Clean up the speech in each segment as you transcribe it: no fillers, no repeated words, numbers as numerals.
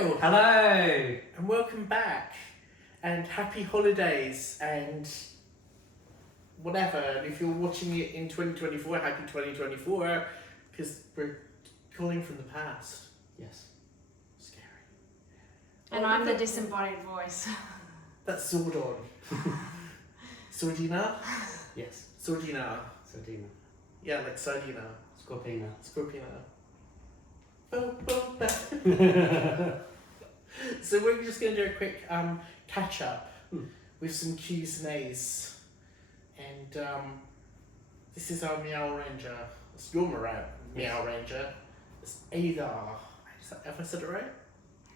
Hello! Hello! And welcome back. And happy holidays and whatever. And if you're watching it in 2024, happy 2024, because we're calling from the past. Yes. Scary. And I'm the disembodied voice. That's Zordon. Sordina? Yes. Sordina. Sardina. Yeah, like Sardina. Scorpina. Scorpina. So we're just going to do a quick catch up with some Q's and A's. And this is our Meow Ranger. It's your Meow Ranger. It's Ada. Have I said it right?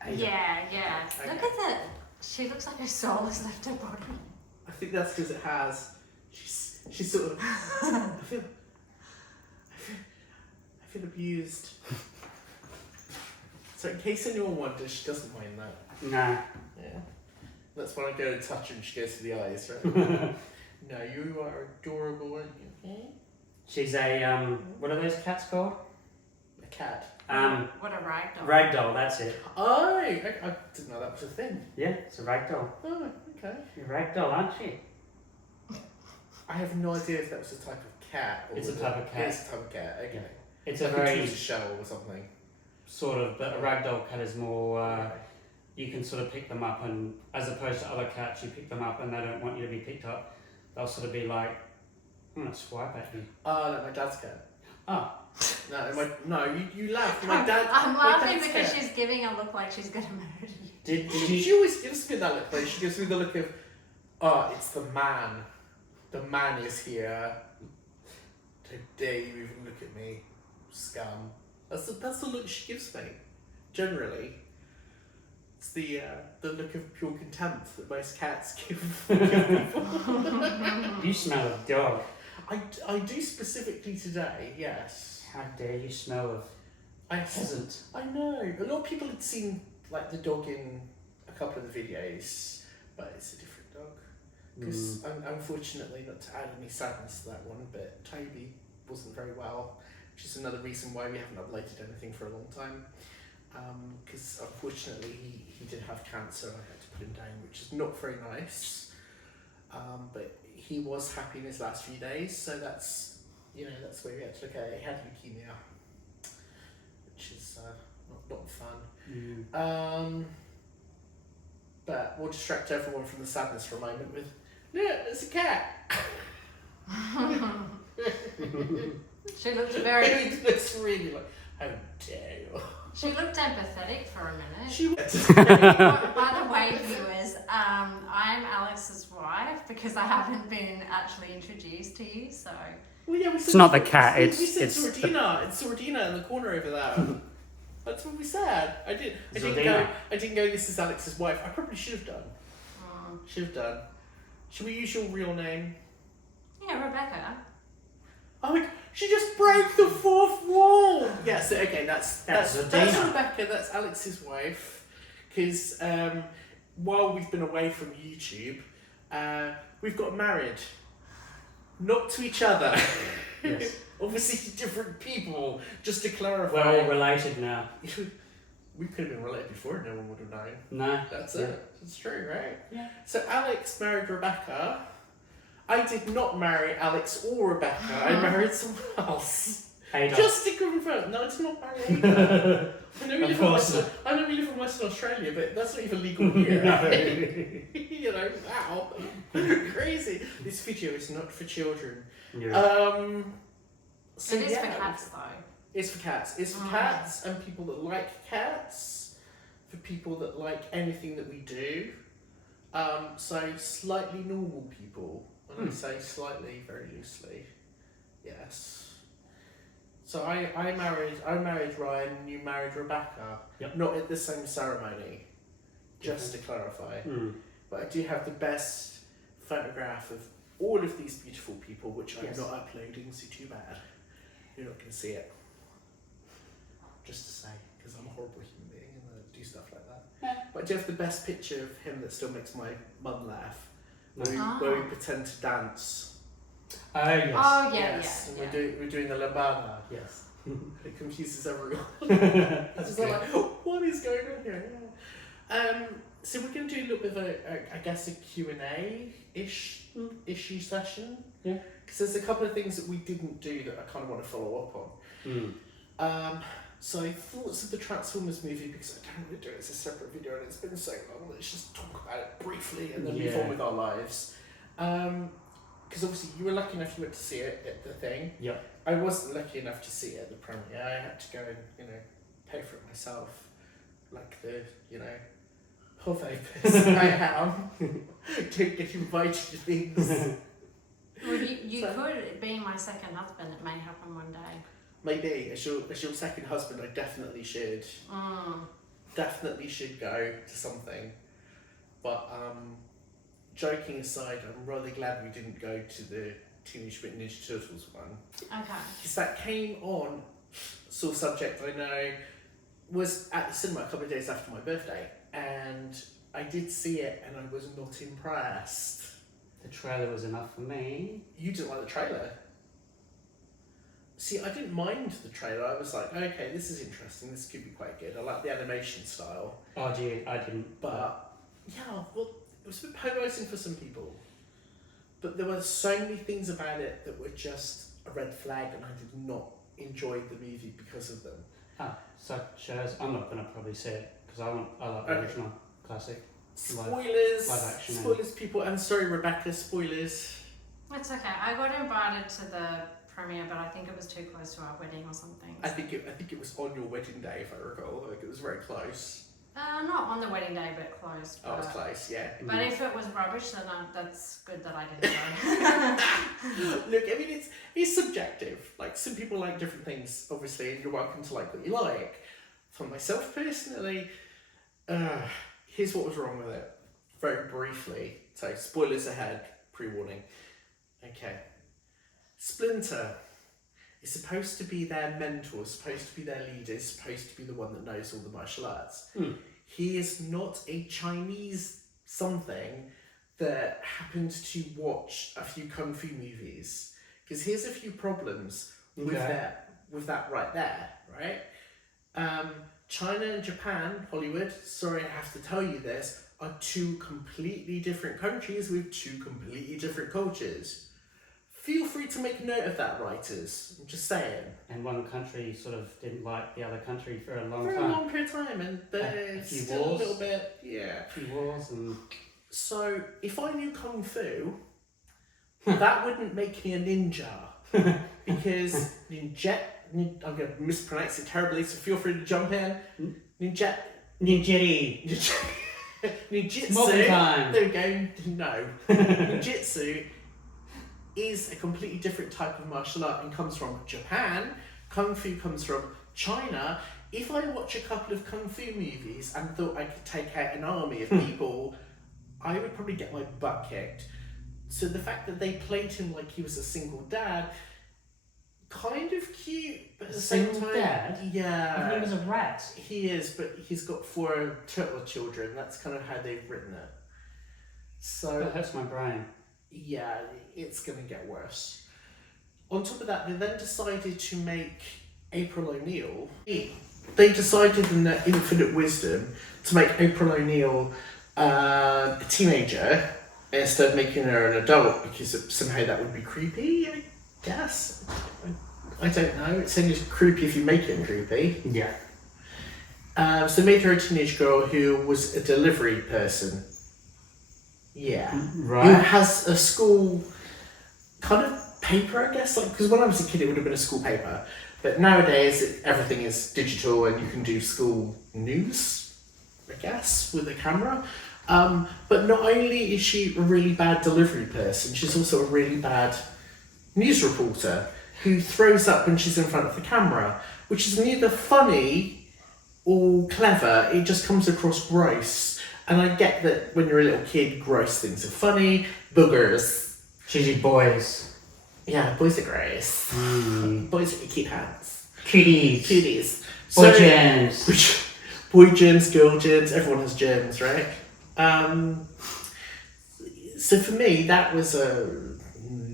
Ada. Yeah. Okay. Look at that. She looks like her soul has left her body. I think that's because it has. She's sort of. I feel abused. So in case anyone wonders, she doesn't mind that. Nah. Yeah. That's when I go and touch her and she goes to the eyes, right? No, you are adorable, aren't you? Okay. She's a, what are those cats called? A cat. What a ragdoll. Ragdoll, that's it. Oh, I didn't know that was a thing. Yeah, it's a ragdoll. Oh, okay. You're a ragdoll, aren't you? I have no idea if that was a type of cat. Or It's a type of cat. It's a type of cat, okay. It's like a very, tortoise shell or something. sort of, but a ragdoll cat is more, you can sort of pick them up, and as opposed to other cats, you pick them up and they don't want you to be picked up. They'll sort of be like, I'm gonna swipe at you. Oh, like my dad's cat. Oh. No, you laugh. My dad. I'm my laughing dad's because cat. she's giving a look like she's gonna murder you. Did you? She always gives me that look. Like she gives me the look of, oh, it's the man. The man is here. How dare you even look at me, scum? That's the look she gives me. Generally, it's the look of pure contempt that most cats give people. You smell of dog. I do specifically today. Yes. How dare you smell of peasant? I know. A lot of people had seen like the dog in a couple of the videos, but it's a different dog. Because unfortunately, not to add any sadness to that one, but Toby wasn't very well, which is another reason why we haven't uploaded anything for a long time. Because unfortunately he did have cancer and I had to put him down, which is not very nice. But he was happy in his last few days, so that's where we had to look at it. He had leukemia, which is not fun. But we'll distract everyone from the sadness for a moment with, look, it's a cat. She looked very. It's really like, how dare you? She looked empathetic for a minute. She went. By the way, viewers, I'm Alex's wife because I haven't been actually introduced to you, so. Well, yeah, It's not the cat, We it's said Sordina. It's Sordina in the corner over there. That's what we said. I didn't go. This is Alex's wife. I probably should have done. Should have done. Should we use your real name? Yeah, Rebecca. Oh my God, she just broke the fourth wall. Yes. Okay. That's Rebecca. That's Alex's wife. Because while we've been away from YouTube, we've got married. Not to each other. Yes. Obviously different people, just to clarify. We're all related now. We could have been related before, no one would have known. No. That's it. It's true, right? Yeah. So Alex married Rebecca. I did not marry Alex or Rebecca. I married someone else. Ada. Just to confirm. No, it's not married Ada. I know we live in Western Australia, but that's not even legal here. No. You know, wow. Crazy. This video is not for children. Yeah. So It is for cats, though. It's for cats. It's for cats and people that like cats. For people that like anything that we do. So slightly normal people. And I say slightly very loosely. Yes. So I married Ryan and you married Rebecca. Yep. Not at the same ceremony. Just to clarify. But I do have the best photograph of all of these beautiful people, which I'm not uploading, so too bad. You're not going to see it. Just to say, because I'm a horrible human being and I do stuff like that. Yeah. But I do have the best picture of him that still makes my mum laugh, where we pretend to dance. Oh yes. Oh yeah, Yes, yeah. and we're doing the lambada. Yes. It confuses everyone. It's just like, what is going on here? Yeah. So we're going to do a little bit of I guess a Q&A-ish issue session. Yeah. Because there's a couple of things that we didn't do that I kind of want to follow up on. So thoughts of the Transformers movie, because I don't want to do it as a separate video and it's been so long, let's just talk about it briefly and then move on with our lives. Because obviously you were lucky enough you went to see it at the thing. Yeah. I wasn't lucky enough to see it at the premiere. I had to go and, pay for it myself. Like the, hovey person I am. Don't get invited to things. Well, you could be my second husband. It may happen one day. Maybe. As your second husband, I definitely should. Definitely should go to something. But, joking aside, I'm rather glad we didn't go to the Teenage Mutant Ninja Turtles one. Okay. Because that came on, sore subject I know, was at the cinema a couple of days after my birthday. And I did see it and I was not impressed. The trailer was enough for me. You didn't like the trailer? See, I didn't mind the trailer. I was like, okay, this is interesting. This could be quite good. I like the animation style. Oh, gee, I didn't. But, yeah, well, it was a bit polarising for some people. But there were so many things about it that were just a red flag, and I did not enjoy the movie because of them. Such as, I'm not going to probably say it, because I like the original classic. Spoilers! Live action. Spoilers, people. I'm sorry, Rebecca, spoilers. It's okay. I got invited to the premiere, but I think it was too close to our wedding or something. I think it was on your wedding day, if I recall. Like, it was very close. Not on the wedding day, but close. Oh, it was close, yeah. But if it was rubbish, then that's good that I didn't go. Look, I mean, it's subjective. Like, some people like different things, obviously, and you're welcome to like what you like. For myself personally, here's what was wrong with it. Very briefly. So, spoilers ahead, pre-warning. Okay. Splinter is supposed to be their mentor, supposed to be their leader, supposed to be the one that knows all the martial arts. He is not a Chinese something that happened to watch a few kung fu movies. Because here's a few problems with that right there, right? China and Japan, Hollywood, sorry I have to tell you this, are two completely different countries with two completely different cultures. Feel free to make note of that, writers. I'm just saying. And one country sort of didn't like the other country for a long For time. a long period of time, and there's still wars. a little bit, yeah. A few wars and... So, if I knew Kung Fu, that wouldn't make me a ninja. Because I'm going to mispronounce it terribly, so feel free to jump in. Ninjitsu. Ninjitsu. Time. There we go. No. Ninjitsu is a completely different type of martial art and comes from Japan. Kung Fu comes from China. If I watch a couple of Kung Fu movies and thought I could take out an army of people, I would probably get my butt kicked. So the fact that they played him like he was a single dad, kind of cute, but at the same time... Dad? Yeah. He was a rat. He is, but he's got 4 turtle children. That's kind of how they've written it. So... That hurts my brain. Yeah, it's going to get worse. On top of that, they then decided to make April O'Neil. They decided in their infinite wisdom to make April O'Neil a teenager instead of making her an adult because somehow that would be creepy, I guess. I don't know. It's only creepy if you make it creepy. Yeah. So they made her a teenage girl who was a delivery person. Yeah. Right. Who has a school kind of paper, I guess. Like, because when I was a kid, it would have been a school paper. But nowadays, everything is digital and you can do school news, I guess, with a camera. But not only is she a really bad delivery person, she's also a really bad news reporter who throws up when she's in front of the camera, which is neither funny or clever. It just comes across gross. And I get that when you're a little kid, gross things are funny. Boogers. Cheesy boys. Yeah, boys are gross. Boys are cute hands. Cuties. Cuties. Boy germs. Boy germs, girl germs, everyone has germs, right? So for me, that was a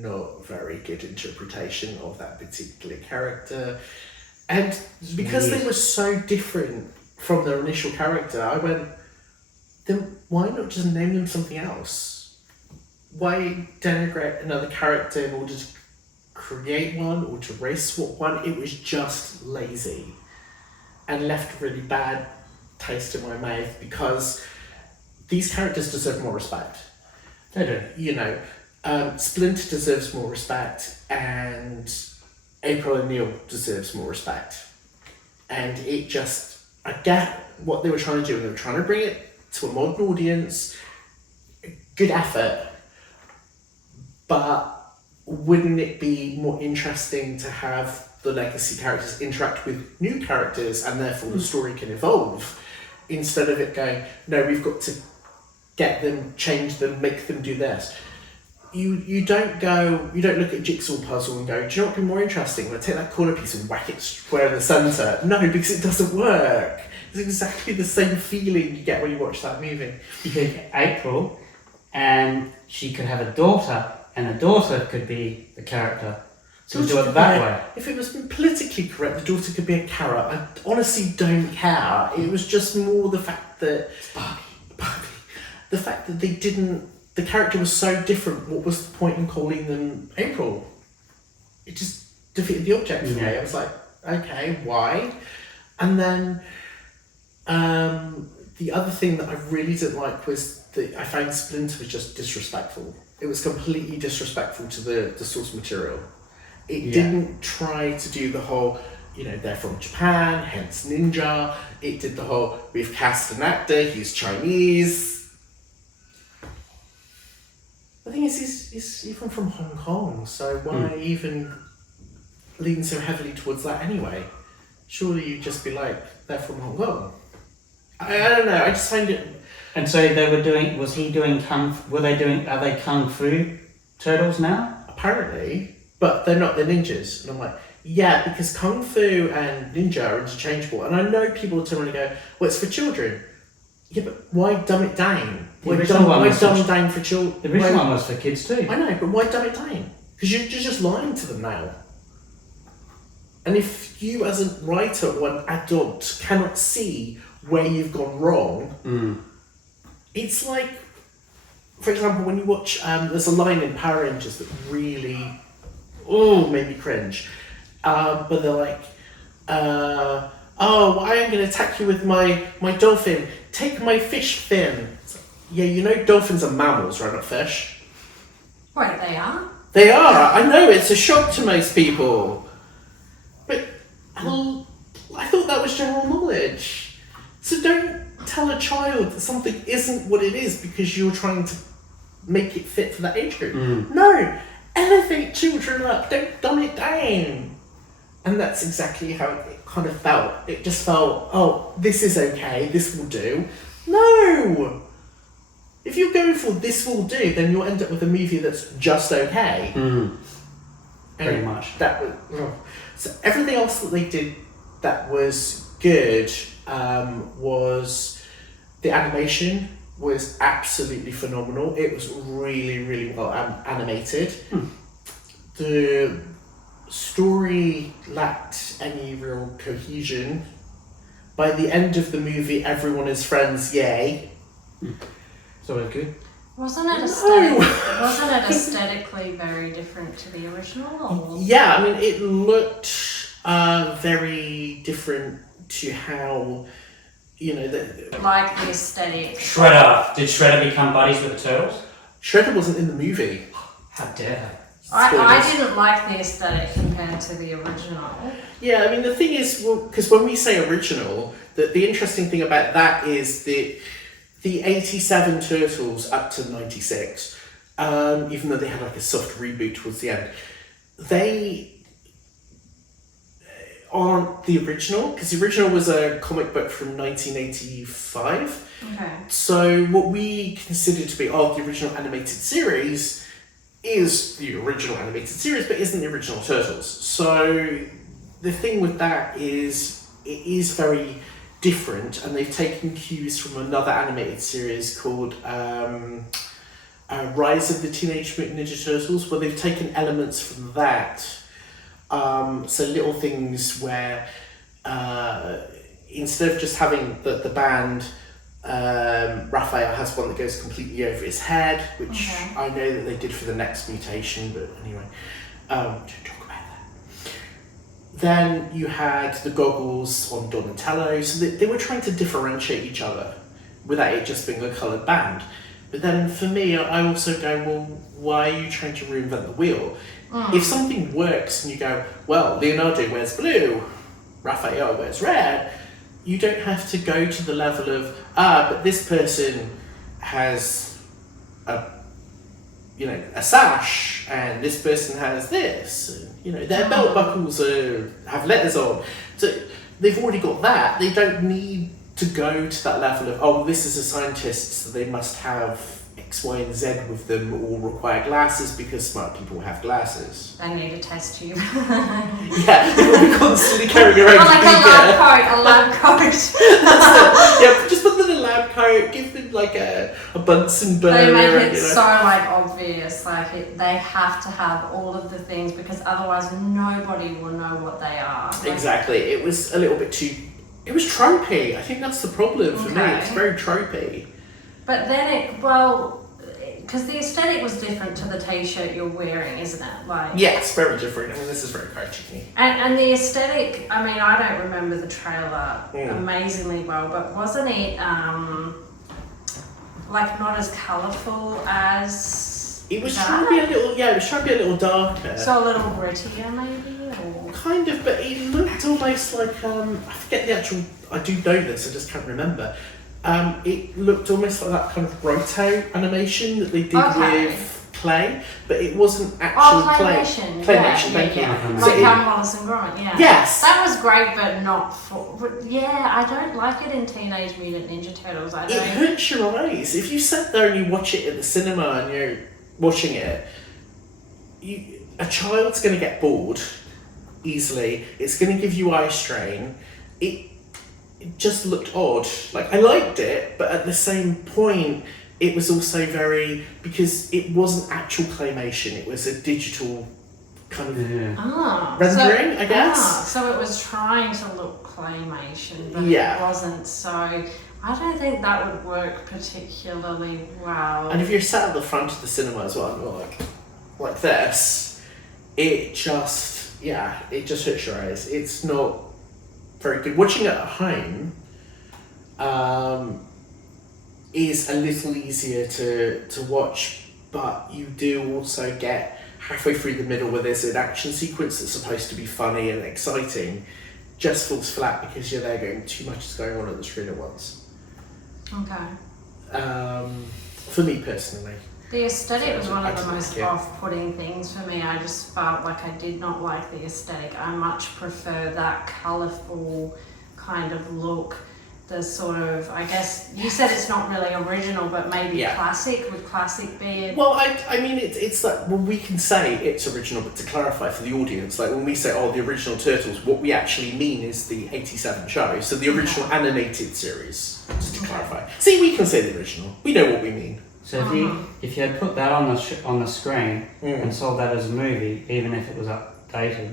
not very good interpretation of that particular character. And because they were so different from their initial character, I went, then why not just name them something else? Why denigrate another character in order to create one or to race swap one? It was just lazy and left a really bad taste in my mouth, because these characters deserve more respect. They do. You know, Splinter deserves more respect, and April O'Neil deserves more respect. And it just, I get what they were trying to do. They were trying to bring it to a modern audience. Good effort. But wouldn't it be more interesting to have the legacy characters interact with new characters, and therefore the story can evolve, instead of it going, no, we've got to get them, change them, make them do this. You don't look at a jigsaw puzzle and go, do you know what would be more interesting? I'm going to take that corner piece and whack it square in the centre. No, because it doesn't work. It's exactly the same feeling you get when you watch that movie. You could get April, and she could have a daughter, and a daughter could be the character. So do it that way. If it was politically correct, the daughter could be a carrot. I honestly don't care. It was just more the fact that the fact that they didn't. The character was so different. What was the point in calling them April? It just defeated the object for me. I was like, okay, why? And then the other thing that I really didn't like was that I found Splinter was just disrespectful. It was completely disrespectful to the source material. It didn't try to do the whole, you know, they're from Japan, hence ninja. It did the whole, we've cast an actor, he's Chinese. The thing is, he's even from Hong Kong, so why even lean so heavily towards that anyway? Surely you'd just be like, they're from Hong Kong. I don't know, I just find it... And so they were doing, are they Kung Fu turtles now? Apparently, but they're not, they're ninjas. And I'm like, yeah, because Kung Fu and ninja are interchangeable. And I know people generally go, well, it's for children. Yeah, but why dumb it down? Why dumb it down for children? The original one was for kids too. I know, but why dumb it down? Because you're just lying to them now. And if you as a writer or an adult cannot see where you've gone wrong, it's like, for example, when you watch, there's a line in Power Rangers that really, made me cringe. But they're like, I am going to attack you with my dolphin. Take my fish fin. Yeah, you know dolphins are mammals, right, not fish? Wait, they are? They are. I know, it's a shock to most people. But I thought that was general knowledge. So don't tell a child that something isn't what it is because you're trying to make it fit for that age group. No, elevate children up. Don't dumb it down. And that's exactly how it kind of felt. It just felt, oh, this is okay, this will do. No! If you're going for this will do, then you'll end up with a movie that's just okay. Pretty much. That was, so everything else that they did that was good was the animation was absolutely phenomenal. It was really, really well animated. The story lacked any real cohesion. By the end of the movie, everyone is friends, yay. So it was good. Wasn't it aesthetically very different to the original? Or? Yeah, I mean, it looked very different to how, you know, like the aesthetic. Shredder. Did Shredder become buddies with the turtles? Shredder wasn't in the movie. How dare I didn't like the aesthetic compared to the original. Yeah, I mean, the thing is, because when we say original, the interesting thing about that is the 87 Turtles up to 96, even though they had like a soft reboot towards the end, they aren't the original, because the original was a comic book from 1985. Okay. So what we consider to be the original animated series is the original animated series, but isn't the original Turtles. So the thing with that is it is very different, and they've taken cues from another animated series called Rise of the Teenage Mutant Ninja Turtles, where they've taken elements from that. So little things where instead of just having the band, Raphael has one that goes completely over his head, which I know that they did for the next mutation, but anyway, don't talk about that. Then you had the goggles on Donatello, so they were trying to differentiate each other without it just being a coloured band. But then for me, I also go, well, why are you trying to reinvent the wheel? If something works and you go, well, Leonardo wears blue, Raphael wears red, you don't have to go to the level of, but this person has a sash, and this person has this, and, their belt buckles have letters on. So they've already got that. They don't need to go to that level of, oh, this is a scientist, so they must have X, Y, and Z with them, or require glasses because smart people have glasses. They need a test tube. Yeah, they'll be constantly carrying around a lab coat. Yeah, just put them in a lab coat, give them like a Bunsen burner. They make it so obvious, they have to have all of the things because otherwise nobody will know what they are. Exactly, it was a little bit too. It was tropey. I think that's the problem for me. It's very tropey. But then because the aesthetic was different to the t-shirt you're wearing, isn't it? Yes, very different. I mean, this is very cartoony. And the aesthetic, I mean, I don't remember the trailer amazingly well, but wasn't it not as colourful as it was that? trying to be it was trying to be a little darker. So a little grittier maybe? Or? Kind of, but it looked almost like, I forget the actual, I do know this, I just can't remember. It looked almost like that kind of roto animation that they did with clay, but it wasn't actual claymation. Claymation, thank you. Like Wallace and Gromit, yeah. Yes. That was great, but not for. But I don't like it in Teenage Mutant Ninja Turtles. It hurts your eyes. If you sat there and you watch it at the cinema and you're watching it, a child's going to get bored easily. It's going to give you eye strain. It just looked odd. I liked it, but at the same point, it was also because it wasn't actual claymation. It was a digital kind of rendering, I guess. So it was trying to look claymation, but it wasn't. So I don't think that would work particularly well. And if you're sat at the front of the cinema as well, and you're like this, it just hurts your eyes. It's not very good. Watching it at home is a little easier to watch, but you do also get halfway through the middle where there's an action sequence that's supposed to be funny and exciting, just falls flat because you're there going, too much is going on at the screen at once. Okay. For me personally. The aesthetic was one of the most off-putting things for me. I just felt like I did not like the aesthetic. I much prefer that colourful kind of look. The sort of, I guess, you said it's not really original, but maybe classic. Would classic be? Well, I mean, it's like, well, we can say it's original, but to clarify for the audience, like when we say, oh, the original Turtles, what we actually mean is the 87 show, so the original animated series, just to clarify. See, we can say the original. We know what we mean. So if you had put that on the screen and sold that as a movie, even if it was updated,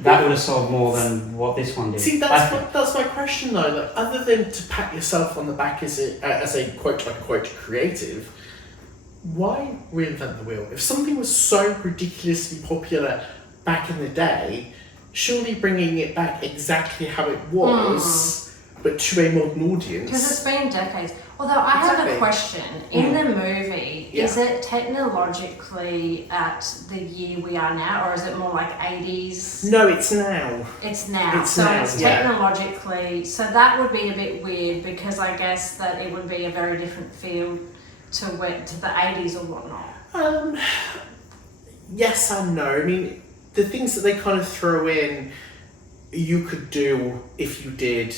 that would have sold more than what this one did. See, that's my question though. Like, other than to pat yourself on the back as a quote creative, why reinvent the wheel? If something was so ridiculously popular back in the day, surely bringing it back exactly how it was, but to a modern audience. Because it's been decades. Although I have a question. In the movie, is it technologically at the year we are now, or is it more like 80s? No, it's now. It's now. It's technologically. So that would be a bit weird because I guess that it would be a very different feel to the 80s or whatnot. Yes and no. I mean, the things that they kind of throw in, you could do if you did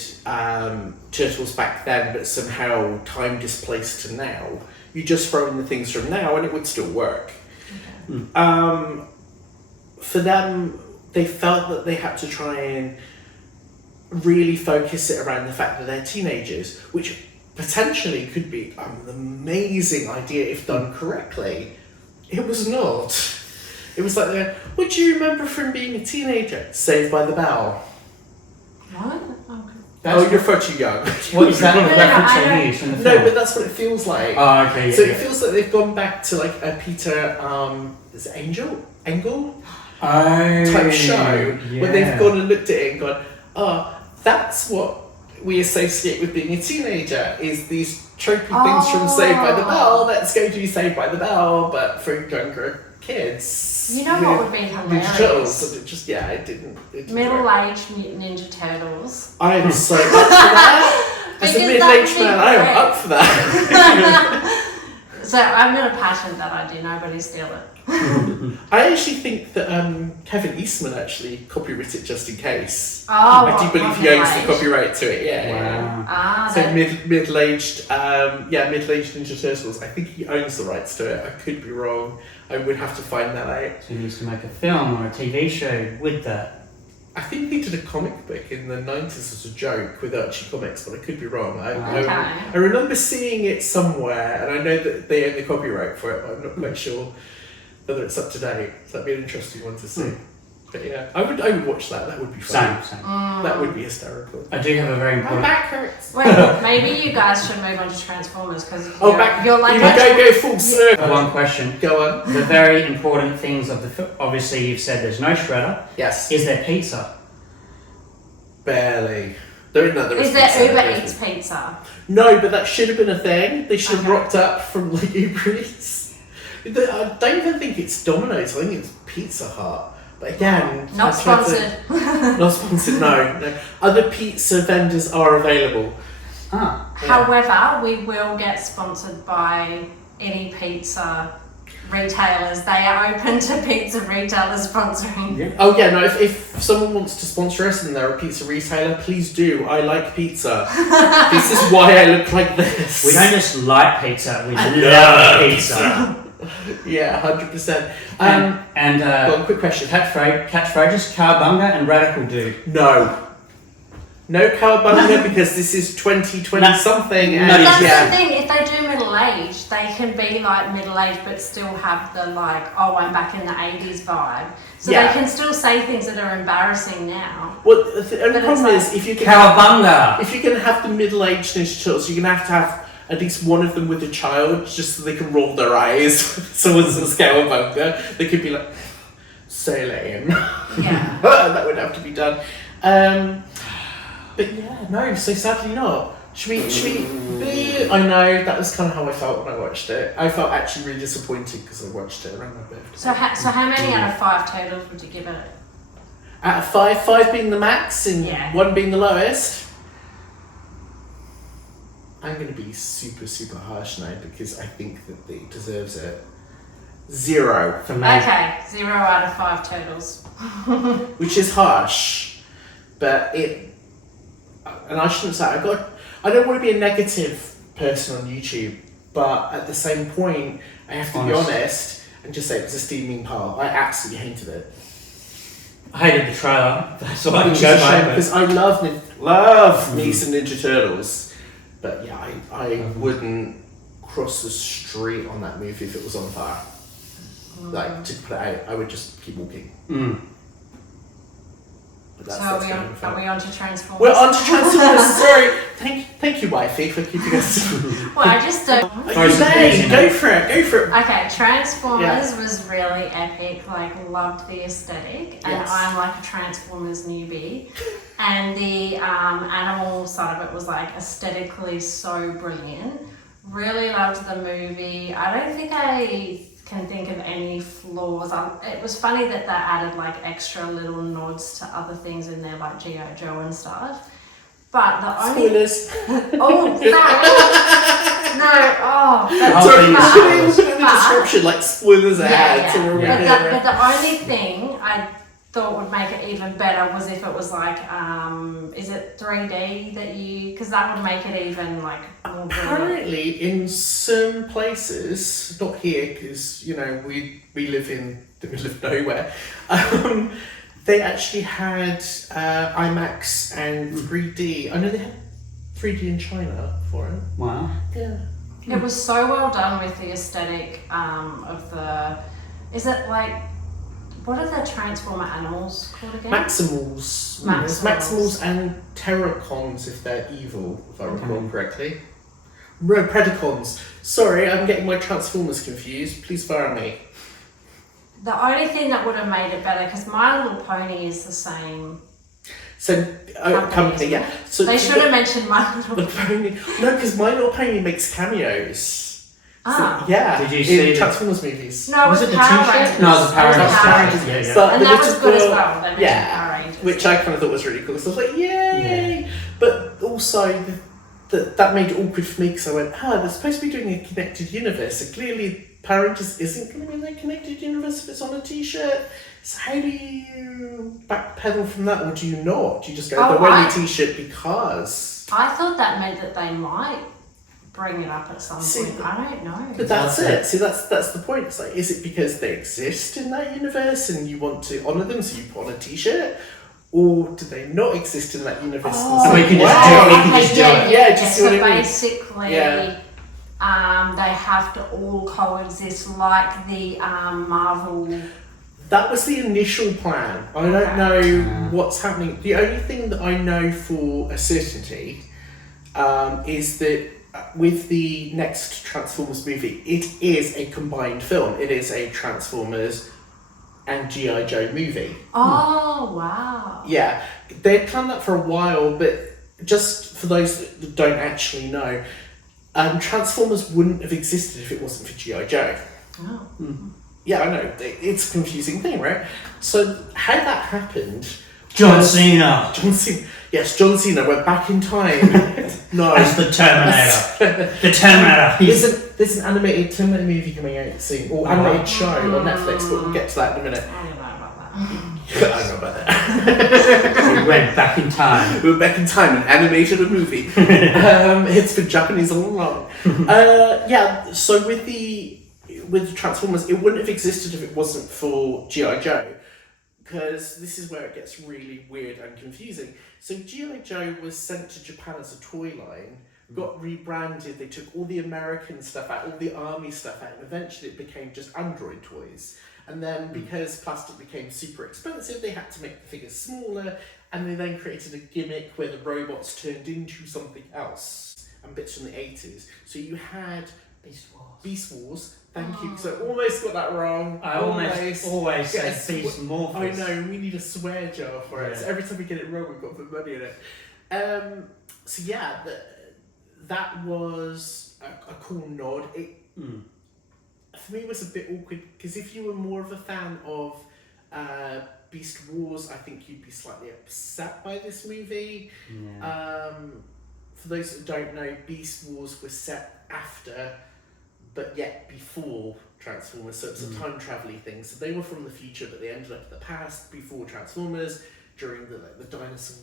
Turtles back then, but somehow time displaced to now. You just throw in the things from now and it would still work. Okay. For them, they felt that they had to try and really focus it around the fact that they're teenagers, which potentially could be an amazing idea if done correctly. It was not. It was like, what do you remember from being a teenager? Saved by the Bell. What? Oh, you're far too young. What is that No, reference I they use in the film? No, but that's what it feels like. Oh, okay. Yeah, So yeah. it feels like they've gone back to like a Peter, is it Engel type show, where they've gone and looked at it and gone, oh, that's what we associate with being a teenager, is these tropey things from Saved by the Bell. Let's go do Saved by the Bell, but for younger kids. You know what would be hilarious? Turtles. It just, it didn't Middle-aged Mutant Ninja Turtles. I am so up for that. As a Because middle-aged that would be man, I am great. up for that. So I'm going to patent that idea. Nobody steal it. I actually think that Kevin Eastman actually copyrighted it just in case. Oh, I do believe he owns the middle-aged? copyright to it. Yeah. Wow. Ah, So that- middle-aged Ninja Turtles. I think he owns the rights to it. I could be wrong. I would have to find that out. So he needs to make a film or a TV show with that. I think he did a comic book in the 90s as a joke with Archie Comics, but I could be wrong. Okay. I remember seeing it somewhere, and I know that they own the copyright for it, but I'm not quite sure whether it's up to date. So that'd be an interesting one to see. But yeah, I would watch that. That would be fun. Same. That would be hysterical. I do have a very My important. back hurts. Wait, maybe you guys should move on to Transformers because you're like You go full circle. One question. Go on. The very important things of the film. Obviously, you've said there's no shredder. Yes. Is there pizza? Barely. There is Is there Uber Eats pizza? No, but that should have been a thing. They should have Okay. rocked up from like Uber Eats. I don't even think it's Domino's. I think it's Pizza Hut. But again, Not I tried to- sponsored. Not sponsored. No. Other pizza vendors are available. Ah. However, we will get sponsored by any pizza retailers. They are open to pizza retailers sponsoring. Yeah. Oh yeah, no. If someone wants to sponsor us and they're a pizza retailer, please do. I like pizza. This is why I look like this. We don't just like pizza. We I love love pizza. Yeah, 100%. And One quick question. catchphrases: cowabunga and radical dude. No cowabunga because this is 2020 No. something, No, and That's yeah. the thing, if they do middle-aged, they can be like middle-aged but still have the like, oh, I'm back in the 80s vibe. So Yeah. they can still say things that are embarrassing now. Well, the only But problem it's is if you can Cowabunga. if you're going to have the middle-aged Ninja Turtles, you're going to have at least one of them with a child, just so they can roll their eyes. Someone's a cowabunga. They could be like, so lame. Yeah. That would have to be done. But yeah, no. So sadly not. Should we? I know that was kind of how I felt when I watched it. I felt actually really disappointed because I watched it around my birthday. So how many out of 5 turtles would you give it? Out of 5 being the max and Yeah. 1 being the lowest, I'm going to be super, super harsh now because I think that it deserves it. 0, For me. Okay, 0 out of 5 turtles. which is harsh, but and I shouldn't say, I don't want to be a negative person on YouTube, but at the same point, I have to be honest and just say it was a steaming pile. I absolutely hated it. I hated the trailer. That's all I can Which go is a shame by. because I love me some Ninja Turtles, but yeah, I wouldn't cross the street on that movie if it was on fire. Like to put it out, I would just keep walking. But So are we on to Transformers? We're on to Transformers. Sorry, thank you, wifey, for keeping us. Well, I just don't. Go for it. Okay, Transformers was really epic, like loved the aesthetic, and Yes. I'm like a Transformers newbie. And the animal side of it was like aesthetically so brilliant. Really loved the movie. I don't think I can think of any flaws. It was funny that they added like extra little nods to other things in there, like G.I. Joe and stuff. But the only Spoilers. oh Sorry, you But- should even put in the description like spoilers ahead. So we're Yeah. But the only thing I thought would make it even better was if it was like, is it 3D that because that would make it even like more brilliant. Apparently, in some places, not here because we live in the middle of nowhere. They actually had IMAX and 3D. I know they had 3D in China for it. Wow. Yeah. It was so well done with the aesthetic of the. Is it like. What are the Transformer animals called again? Maximals. There's Maximals and Terracons if they're evil, if I recall correctly. No, Predacons. Sorry, I'm getting my Transformers confused. Please fire me. The only thing that would have made it better, because My Little Pony is the same. So, company, yeah. So they should have mentioned My Little Pony. No, because My Little Pony makes cameos. Ah. So, yeah. Did you see in Transformers movies? No, it was it the Power t-shirt? Rangers. No, it was Power Rangers. Rangers. Yeah. But and that was good as well. They mentioned Power Rangers. Which I kind of thought was really cool. So I was like, yay! Yeah. But also, that made it awkward for me because I went, they're supposed to be doing a connected universe. So clearly, Power Rangers isn't going to be in their connected universe if it's on a t-shirt. So how do you backpedal from that, or do you not? Do you just go, they're wearing a t-shirt because... I thought that meant that they might bring it up at some point. I don't know. But that's it. See, that's the point. It's like, is it because they exist in that universe and you want to honour them, so you put on a t-shirt? Or do they not exist in that universe? So we can just do it. Yeah, just so what I mean. basically, they have to all coexist like the Marvel. That was the initial plan. I don't know what's happening. The only thing that I know for a certainty is that with the next Transformers movie, it is a combined film. It is a Transformers and G.I. Joe movie. Oh, wow. Yeah, they'd planned that for a while, but just for those that don't actually know, Transformers wouldn't have existed if it wasn't for G.I. Joe. Oh. Yeah, I know. It's a confusing thing, right? So how that happened... John Cena. Yes, John Cena went back in time. No. As the Terminator. The Terminator. There's an animated Terminator movie coming out soon, or animated show on Netflix, but we'll get to that in a minute. I don't know about that. I don't know about that. We went back in time. We went back in time and animated a movie. It's for Japanese all along. So with the Transformers, it wouldn't have existed if it wasn't for G.I. Joe. Because this is where it gets really weird and confusing. So G.I. Joe was sent to Japan as a toy line, got rebranded, they took all the American stuff out, all the army stuff out, and eventually it became just android toys. And then because plastic became super expensive, they had to make the figures smaller, and they then created a gimmick where the robots turned into something else, and bits from the 80s. So you had Beast Wars. Thank you, because I almost got that wrong. I always say Beast Morphers. I know, we need a swear jar for it. So every time we get it wrong, we've got to put money in it. That was a cool nod. For me, it was a bit awkward, because if you were more of a fan of Beast Wars, I think you'd be slightly upset by this movie. Yeah. For those that don't know, Beast Wars was set after, but yet before Transformers, so it's a time travel-y thing. So they were from the future, but they ended up in the past before Transformers, during the dinosaur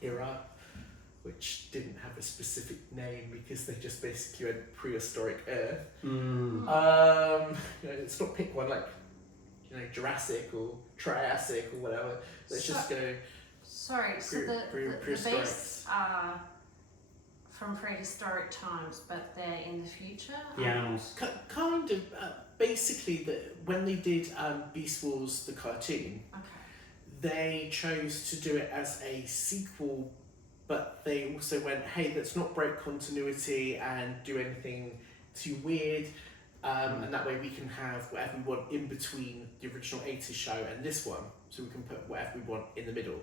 era, which didn't have a specific name because they just basically went prehistoric Earth. Let's not pick one like Jurassic or Triassic or whatever. Let's just go. Sorry, so the beasts are from prehistoric times, but they're in the future? The animals. Kind of. Basically, when they did Beast Wars, the cartoon, they chose to do it as a sequel, but they also went, hey, let's not break continuity and do anything too weird, and that way we can have whatever we want in between the original 80s show and this one, so we can put whatever we want in the middle.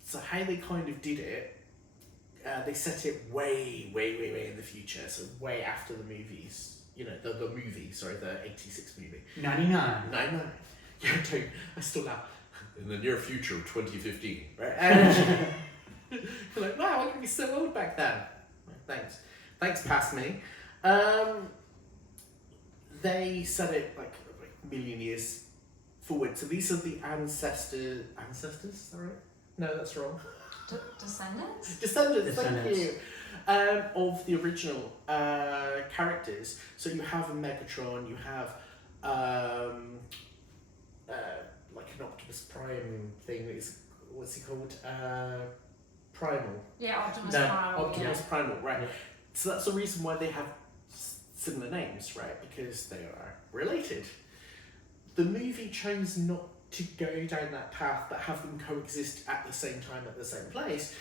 So how they kind of did it, they set it way in the future, so way after the movies. The movie, the 86 movie. 99. Yeah, I still laugh. In the near future of 2015. Right? And you're like, wow, I can be so old back then. Thanks, past me. They set it like a million years forward. So these are the ancestors, is that right? No, that's wrong. Descendants, thank you. Of the original characters. So you have a Megatron, you have like an Optimus Prime thing. What's he called? Primal. Yeah, Optimus No, Primal. Optimus Primal, right? Yeah. So that's the reason why they have similar names, right? Because they are related. The movie chose not to go down that path, but have them coexist at the same time at the same place.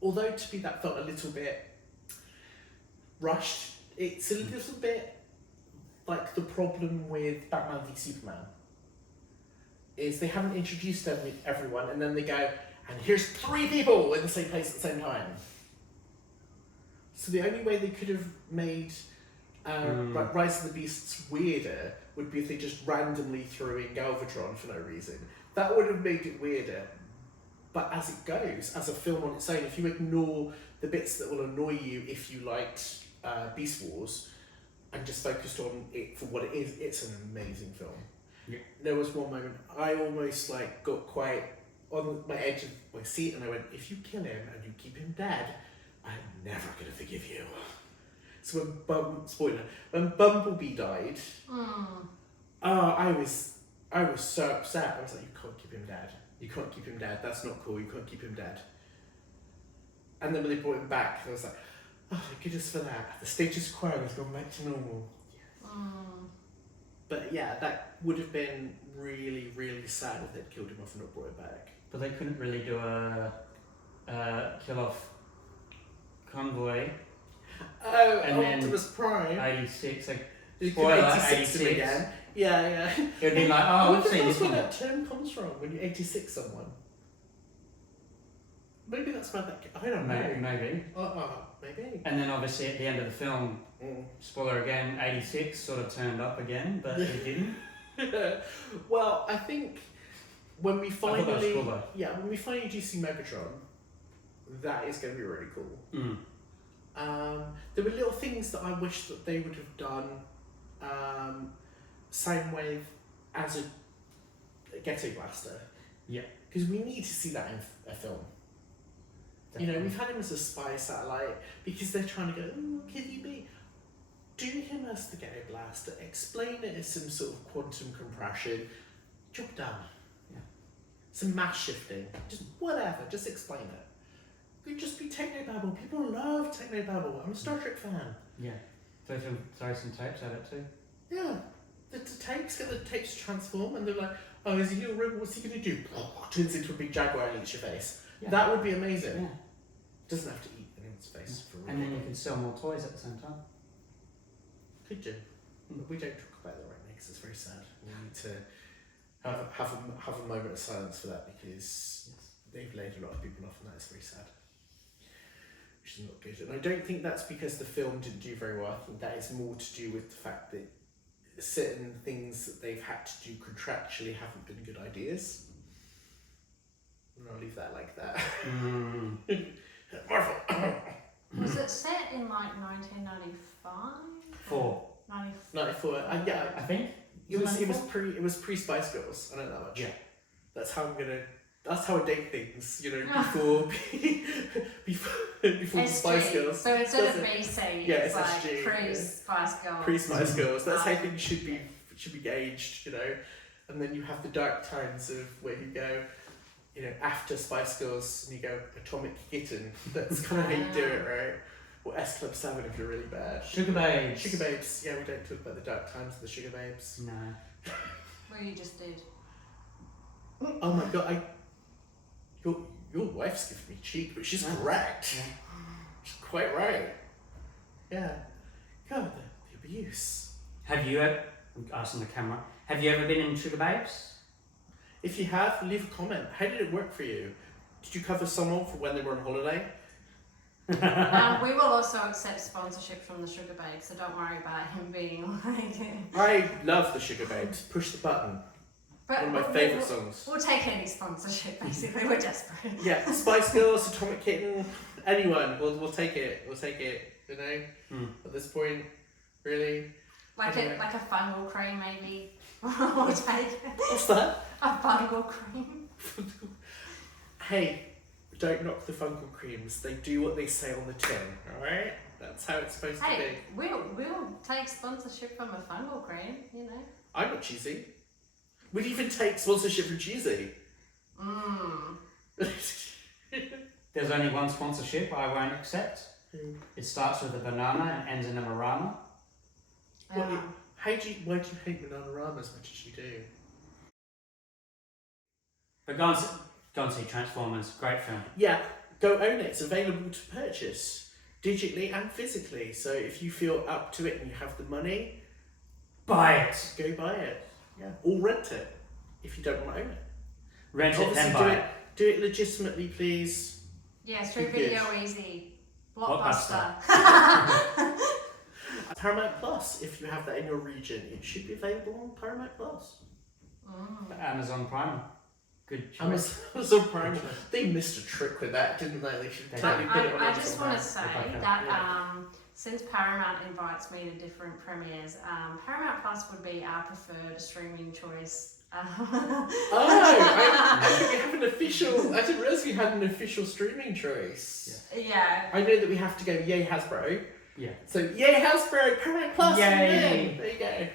Although to me that felt a little bit rushed. It's a little bit like the problem with Batman v Superman. Is they haven't introduced everyone, and then they go, and here's 3 people in the same place at the same time. So the only way they could have made Rise of the Beasts weirder would be if they just randomly threw in Galvatron for no reason. That would have made it weirder. But as it goes, as a film on its own, if you ignore the bits that will annoy you if you liked Beast Wars and just focused on it for what it is, it's an amazing film. Yeah. There was one moment I almost got quite on my edge of my seat, and I went, if you kill him and you keep him dead, I'm never gonna forgive you. So when Bumblebee died, I was so upset. I was like, you can't keep him dead. You can't keep him dead. That's not cool. You can't keep him dead. And then when they brought him back, I was like, oh, thank goodness for that. The status quo has gone back to normal. But yeah, that would have been really, really sad if they'd killed him off and not brought him back. But they couldn't really do a kill off Convoy. Oh, And Optimus Prime. 86. Like, You could spoiler, 86 him 86. again. Yeah. It would be like, I oh, wonder we've seen if this that's where one. that term comes from, when you 86 someone. Maybe that's where that... I don't know. Maybe. Maybe. And then obviously at the end of the film, spoiler again, 86 sort of turned up again, but it didn't. Well, I think when we I thought that was finally... cool though. Yeah, when we finally do see Megatron, that is going to be really cool. There were little things that I wish that they would have done Soundwave as a ghetto blaster. Yeah. Because we need to see that in a film. Definitely. You know, we've had him as a spy satellite because they're trying to go, oh, can he be? Do him as the ghetto blaster, explain it as some sort of quantum compression, job done. Yeah. Some mass shifting, just whatever, just explain it. Could just be technobabble. People love technobabble. I'm a Star Trek fan. Yeah. Throw some tapes at it too. Yeah. The tapes get the tapes transform and they're like, oh, is he a robot? What's he going to do? Turns into a big jaguar and eats your face. Yeah. That would be amazing. Yeah. Doesn't have to eat anyone's face for a And then robot. you can sell more toys at the same time. Could do. But we don't talk about that right now because it's very sad. We need to have a moment of silence for that because they've laid a lot of people off and that is very sad. Which is not good. And I don't think that's because the film didn't do very well. I think that is more to do with the fact that certain things that they've had to do contractually haven't been good ideas. And I'll leave that like that. Marvel! Was it set in like 1995? 4. 94. Yeah, I think. it was pre Spice Girls. I know that much. Yeah. That's how I date things. You know, before the Spice Girls. So instead of BC, Yeah, it's it's like SG, pre-Spice Girls. Pre Spice Girls. That's how things should be gauged. You know, and then you have the dark times of where you go. You know, after Spice Girls, and you go Atomic Kitten. That's kind of how you do it, right? Or S Club 7 if you're really bad. Sugar Babes. Sugar Babes. Yeah, we don't talk about the dark times of the Sugar Babes. No. Well, you just did. Oh my god, your wife's giving me cheek, but she's correct. Yeah. She's quite right. Yeah. God, the abuse. Have you ever, I'm asking the camera, have you ever been in Sugar Babes? If you have, leave a comment. How did it work for you? Did you cover someone for when they were on holiday? We will also accept sponsorship from the Sugar Babe, so don't worry about him being like. I love the Sugar Babes. Push the button. But One of my favourite songs. We'll take any sponsorship, basically. We're desperate. Yeah, Spice Girls, Atomic Kitten, anyone. We'll take it. We'll take it. You know. At this point, really. Like Anyway. a fungal cream, maybe. We'll take it. What's that? A fungal cream. Hey, don't knock the Fungal Creams. They do what they say on the tin. All right. That's how it's supposed to Hey, be. we'll take sponsorship from a fungal cream, you know. I'm not cheesy. We'd even take sponsorship from cheesy. There there's only one sponsorship I won't accept. It starts with a banana and ends in a marana. Why do you hate Bananarama as much as you do? But go and see Transformers, great film. Yeah, go own it. It's available to purchase digitally and physically. So if you feel up to it and you have the money, Buy it. go buy it. Yeah, or rent it if you don't want to own it. Rent it, Obviously, then buy it. do it legitimately, please. Yeah, Street Be good. Video Easy. Blockbuster. Paramount Plus, if you have that in your region, it should be available on Paramount Plus. Amazon Prime. Good choice. Amazon Prime. They missed a trick with that, didn't they? They should totally put it on I Amazon just Prime. want to say that since Paramount invites me to different premieres, Paramount Plus would be our preferred streaming choice. I think we have an official. I didn't realise we had an official streaming choice. Yeah. I know that we have to go. Yay Hasbro. Yeah. So yay Hasbro, Paramount Plus. Yay. There you go.